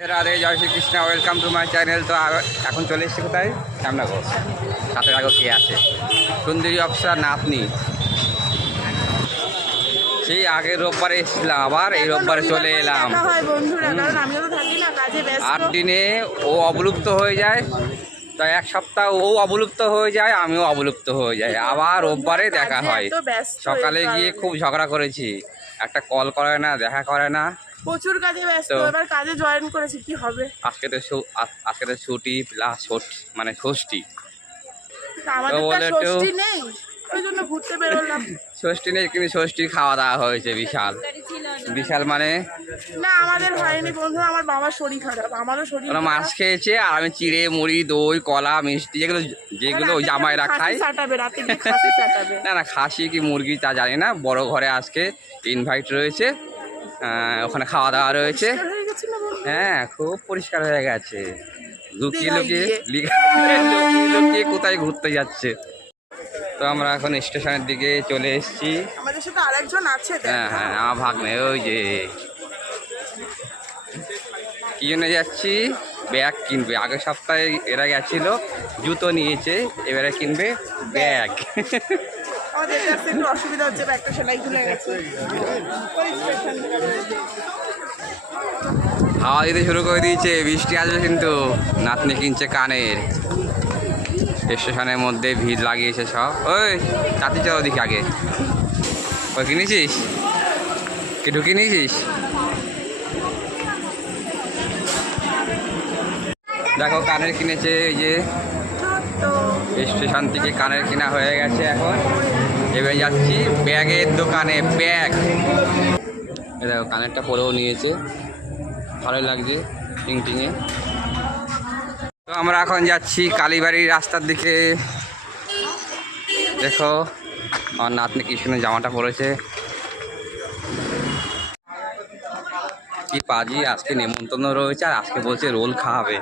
Radhe Joy Shrikrishna welcome to my channel তো এখন চলে এসেছি কোথায়? শ্যামনগর। সাথে আগে কে আছে? সুন্দরী অফিসার নাতনি। সেই আগের রোববারে এসেছিলাম আবার এই রোববারে চলে এলাম। আট দিনে ও অবলুপ্ত হয়ে যায় তাই এক সপ্তাহ ও অবলুপ্ত হয়ে যায় আমিও অবলুপ্ত হয়ে যাই। আবার রোববারে দেখা হয়। সকালে গিয়ে খুব ঝগড়া করেছি। একটা কল করে না দেখা করে না। প্রচুর কাজে ব্যস্ত এবার কাজে জয়েন করেছি কি হবে? আজকে তো আজকে তো ছুটি প্লাস মানে ষষ্ঠী। আমাদের তো বলে ষষ্ঠী নেই ওই জন্য ঘুরতে বেরোলাম। ষষ্ঠী নেই কিন্তু ষষ্ঠী খাওয়া দাওয়া হয়েছে বিশাল। বিশাল মানে? না আমাদের হয়নি বন্ধু আমার বাবার শরীর খারাপ আমারও শরীর ওরা মাছ খেয়েছে আর আমি চিড়ে মুড়ি দই কলা মিষ্টি যেগুলো যেগুলো জামাইরা সাটাবে না না খাসি কি মুরগি তা জানি না বড় ঘরে আজকে ইনভাইট রয়েছে। ওখানে খাওয়া দাওয়া রয়েছে হয়ে খুব পরিষ্কার হয়ে গেছে। লুকিয়ে লুকিয়ে লুকিয়ে লুকিয়ে কোথায় ঘুরতে যাচ্ছে? তো আমরা এখন স্টেশনের দিকে চলে এসেছি। আমাদের সাথে আরেকজন আছে হ্যাঁ হ্যাঁ আমার ভাগ্নে ওই যে। কি জন্য যাচ্ছি? ব্যাগ কিনবে। আগের সপ্তাহে এরা গেছিল জুতো নিয়েছে এবারে কিনবে ব্যাগ। আমাদের আসতে একটু অসুবিধা হচ্ছে ব্যাগটা সেলাই খুলে গেছে। হাওয়া দিতে শুরু করে দিয়েছে বৃষ্টি আসবে কিন্তু নাতনি কিনছে কানের। স্টেশনের মধ্যে ভিড় লাগিয়েছে সব। ওই চাতি চলো দেখি আগে। ওই কিনেছিস? কি ঢুকিয়ে নিয়েছিস? দেখো কানের কিনেছে এই যে স্টেশন থেকে কানের কিনা হয়ে গেছে এখন। এবার যাচ্ছি ব্যাগের দোকানে, ব্যাগ। দেখো, কানেরটা পরেও নিয়েছে। ভালোই লাগছে টিং টিংয়ে তো আমরা এখন যাচ্ছি কালীবাড়ির রাস্তার দিকে। দেখো, আমার নাতনি কি সুন্দর জামাটা পরেছে। কি পাজি, আজকে নেমন্তন্ন রয়েছে আর আজকে বলছে রোল খাওয়াবে।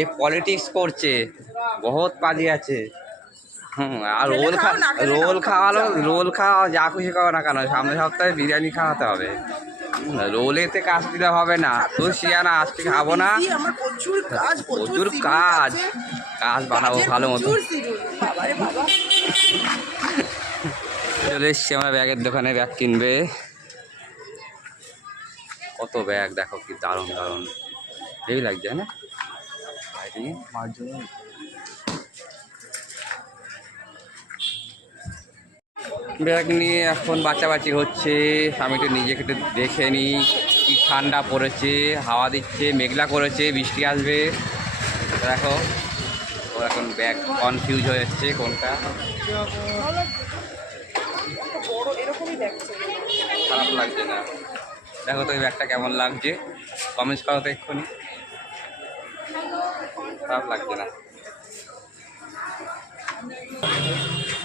এ পলিটিক্স করছে, বহুত পাজি আছে। হুম আর রোল খা খাও, না খেলে রোল খাওয়ালো রোল খাওয়া যা খুশি খাওয়া না কেন? সামনের সপ্তাহে বিরিয়ানি খাওয়াতে হবে। রোলেতে কাজ দিলে হবে না। তুই শিয়ানা আজকে খাব না? প্রচুর কাজ কাজ। বানাবো ভালো মতো। চলে এসছি আমরা ব্যাগের দোকানে ব্যাগ কিনবে। কত ব্যাগ দেখো কি দারুণ দারুণ। হেভি লাগছে না? লাইটিং মার জন্য ব্যাগ নিয়ে এখন বাঁচাবাচি হচ্ছে। আমি একটু নিজেকে একটু দেখে নিই কি ঠান্ডা পড়েছে, হাওয়া দিচ্ছে, মেঘলা করেছে, বৃষ্টি আসবে। দেখো, ও এখন ব্যাগ কনফিউজ হয়ে যাচ্ছে কোনটা। খারাপ লাগছে না। দেখো তো এই ব্যাগটা কেমন লাগছে। কমেন্টস করো তো এক্ষুনি। খারাপ লাগছে না।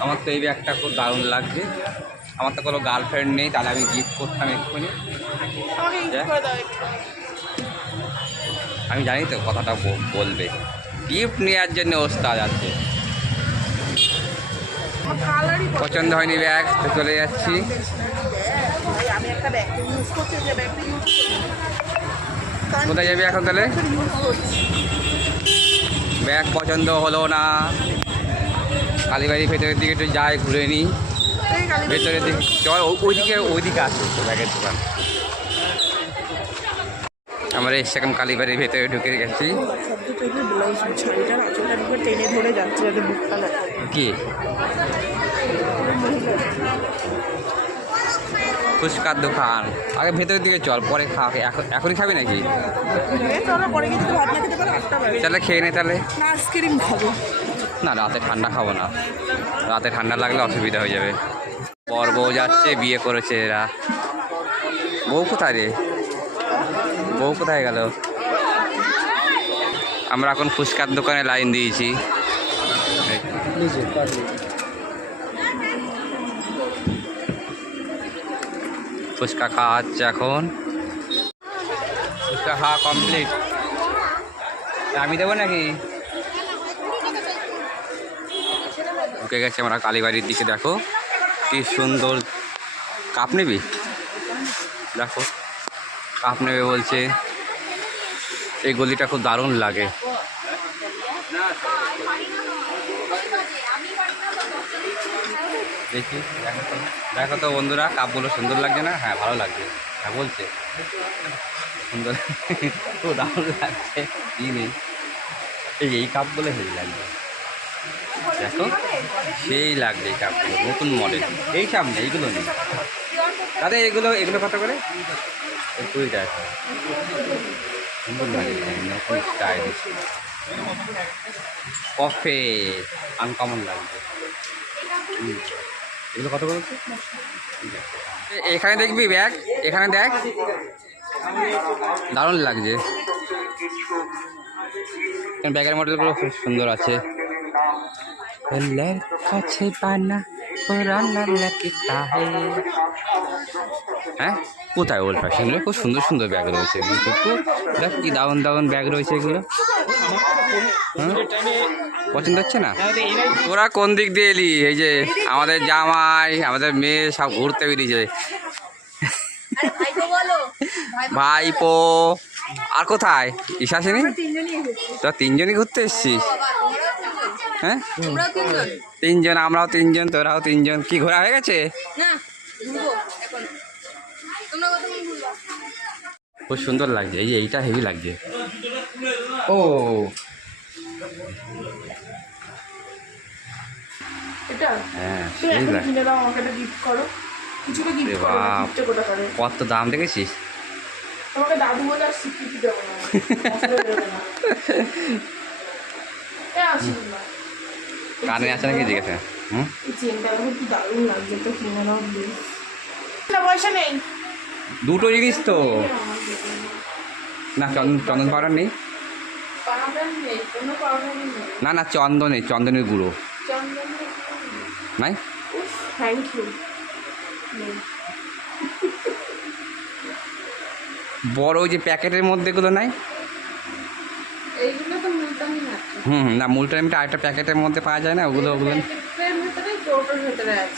আমার তো এই ব্যাগটা খুব দারুণ লাগছে। আমার তো কোনো গার্লফ্রেন্ড নেই তাহলে আমি গিফট করতাম এক্ষুনি। হ্যাঁ? একটু। আমি জানি তো কথাটা বলবে। গিফট নেওয়ার জন্য ওস্তাদ আছে। পছন্দ হয়নি ব্যাগ তো চলে যাচ্ছি। কোথায় যাবি এখন তাহলে? ব্যাগ পছন্দ হলো না। কালীবাড়ির ভেতরের দিকে একটু যাই ঘুরে নিই। ভেতরের দিকে চল ওইদিকে ওইদিকে আসছে ব্যাগের দোকান। আমরা এসে এখন কালীবাড়ির ভেতরে ঢুকে গেছি। কি? ফুচকার দোকান। আগে ভেতরের দিকে চল পরে খাওয়া এখন এখনই খাবি নাকি? তাহলে খেয়ে নে তাহলে। আইসক্রিম খাব। না, রাতে ঠান্ডা খাব না। রাতে ঠান্ডা লাগলে অসুবিধা হয়ে যাবে। বর বউ যাচ্ছে, বিয়ে করেছে এরা। বউ কোথায় রে? বউ কোথায় গেল? আমরা এখন ফুচকার দোকানে লাইন দিয়েছি। ফুচকা খাওয়া হচ্ছে এখন। ফুচকা খাওয়া কমপ্লিট আমি দেবো নাকি? ঢুকে গেছে আমরা কালীবাড়ির দিকে, দেখো। কি সুন্দর কাপ নিবি? দেখো, কাপ নেবে বলছে। এই গলিটা খুব দারুণ লাগে। দেখি, দেখো তো দেখো তো বন্ধুরা, কাপগুলো সুন্দর লাগছে না? হ্যাঁ ভালো লাগছে। হ্যাঁ বলছে। সুন্দর। খুব দারুণ লাগছে। কি নেই? এই কাপগুলো হেভি লাগছে। দেখো, সেই লাগবে কাপগুলো, নতুন মডেল এই সামনে, এইগুলো নেই। দাদা এগুলো এগুলো কত করে? কুড়ি টাকা সুন্দর লাগে নতুন স্টাইল কফে আনকমন হুম। এগুলো কত করে? এখানে দেখবি ব্যাগ? এখানে দেখ। দারুণ লাগছে। ব্যাগের মডেলগুলো খুব সুন্দর আছে। কাছে পানা পুরানা লাগতা হে হ্যাঁ? কোথায় ওল্ড ফ্যাশনের খুব সুন্দর সুন্দর ব্যাগ রয়েছে দেখ কি দারুণ দারুণ ব্যাগ রয়েছে এগুলো। হ্যাঁ? পছন্দ হচ্ছে না? তোরা কোন দিক দিয়ে এলি? এই যে আমাদের জামাই, আমাদের মেয়ে সব ঘুরতে বেরিয়েছে। ভাইপো। আর কোথায়? ঈশা আসেনি তো তিনজনই ঘুরতে এসছিস? হ্যাঁ? তিনজন। তিনজন আমরাও তিনজন তোরাও তিনজন। কি ঘোরা হয়ে গেছে? খুব সুন্দর লাগছে এই যে এইটা হেভি লাগছে। ও। হ্যাঁ কত দাম দেখেছিস? তোমাকে কানে আছে নাকি জিজ্ঞাসা হুম? চেনটা কি দারুণ লাগছে তো কিনে নাও না পয়সা নেই। দুটো জিনিস তো। না চন্দন চন্দন পাউডার নেই। না না চন্দনে চন্দনের গুঁড়ো। নাই? থ্যাংক ইউ বড় ওই যে প্যাকেটের মধ্যে গুলো নাই এইগুলো তো মুলতানি মাত্র হুম না মুলটাইমটা আরেকটা প্যাকেটের মধ্যে পাওয়া যায় না ওগুলো ওগুলো।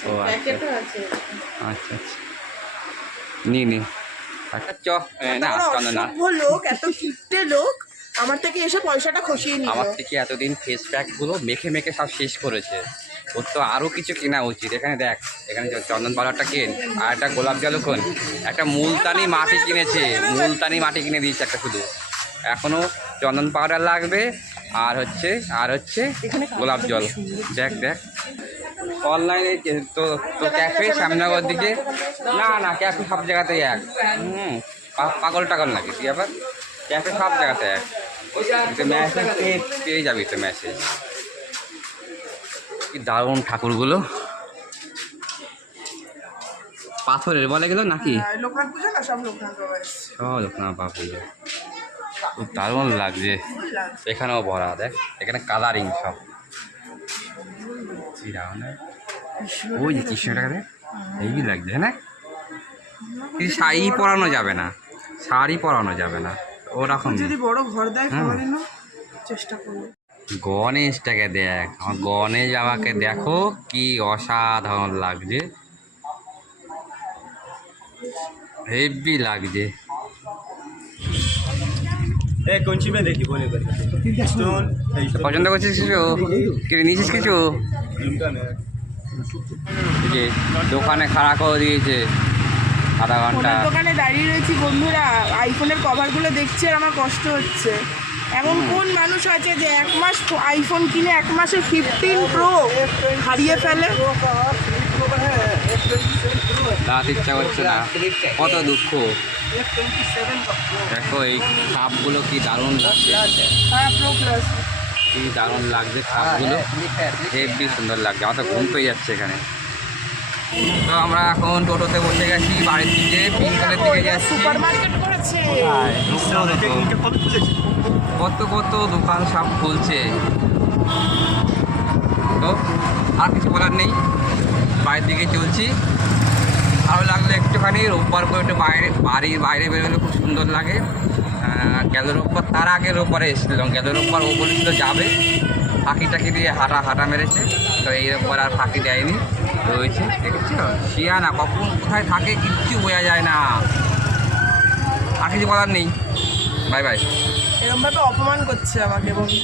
ও, আচ্ছা। আচ্ছা আচ্ছা। নি নি চ। না এত না। লোক এত কিপটে লোক আমার থেকে এসে পয়সাটা খসিয়ে নিল। আমার থেকে এতদিন ফেস প্যাকগুলো মেখে মেখে সব শেষ করেছে। ওর তো আরও কিছু কেনা উচিত। এখানে দেখ এখানে চন্দন পাউডারটা কেন? আর একটা গোলাপ জল কোন একটা মুলতানি মাটি কিনেছে মুলতানি মাটি কিনে দিয়েছে একটা শুধু। এখনও চন্দন পাউডার লাগবে আর হচ্ছে আর হচ্ছে গোলাপ জল। দেখ দেখ। অনলাইনে তো তো ক্যাফে শ্যামনগর দিকে? না না ক্যাফে সব জায়গাতেই এক। হুম পাগল টাগল নাকি? তুই আবার ক্যাফে সব জায়গাতে এক। মেসেজ পেয়ে পেয়ে যাবি তো মেসেজ কি দারুণ ঠাকুরগুলো। পাথরের বলে গেল নাকি? আর লোকনাথ পুজো না সব লোকনাথ বাবা সব না বাবু খুব দারুণ লাগছে। এখানেও ভরা দেখ এখানে কালারিং সব? ওই যে কৃষ্ণটাকে দেখ হেভি লাগছে না কিন্তু শাড়ি পরানো যাবে না শাড়ি পরানো যাবে না ওরকম। যদি বড় ঘর দেয় চেষ্টা করব। গণেশটাকে দেখ আমার গণেশ বাবাকে দেখো কি অসাধারণ লাগছে। হেভি লাগছে। পছন্দ করছিস কিছু? কিনে নিয়েছিস কিছু? দোকানে খাড়া করে দিয়েছে আধা ঘণ্টা। দোকানে দাঁড়িয়ে রয়েছি বন্ধুরা আইফোনের কভারগুলো দেখছি আর আমার কষ্ট হচ্ছে। এমন কোন মানুষ আছে যে এক মাস আইফোন কিনে এক মাসে ফিফটিন প্রো হারিয়ে ফেলে? দাঁড়াতে ইচ্ছা করছে না। কত দুঃখ। দেখো এই সাপগুলো কি দারুণ লাগছে। কি দারুণ লাগছে সাপগুলো। হেভি সুন্দর লাগছে। আমার তো ঘুম পেয়ে যাচ্ছে এখানে। তো আমরা এখন টোটোতে বসে গেছি বাড়ির দিকে পিঙ্কলের দিকে যাচ্ছি। কত কত দোকান সাপ খুলছে। তো আর কিছু বলার নেই। বাড়ির দিকে চলছি। ভালো লাগল একটুখানি, রোববার করে একটু বাইরে বাড়ির বাইরে বেরোলে খুব সুন্দর লাগে। গেল রোববার, তার আগে রোববারে এসেছিলাম। গেল রোববার ও বলেছিল যাবে। ফাঁকি টাকি দিয়ে হাঁটা হাঁটা মেরেছে। তো এই রোববার আর ফাঁকি দেয়নি, রয়েছে। দেখেছ? শিয়ানা, কখন কোথায় থাকে কিচ্ছু বোঝা যায় না। আর কিছু বলার নেই। Bye bye. এরকম ভাবে অপমান করছে আমাকে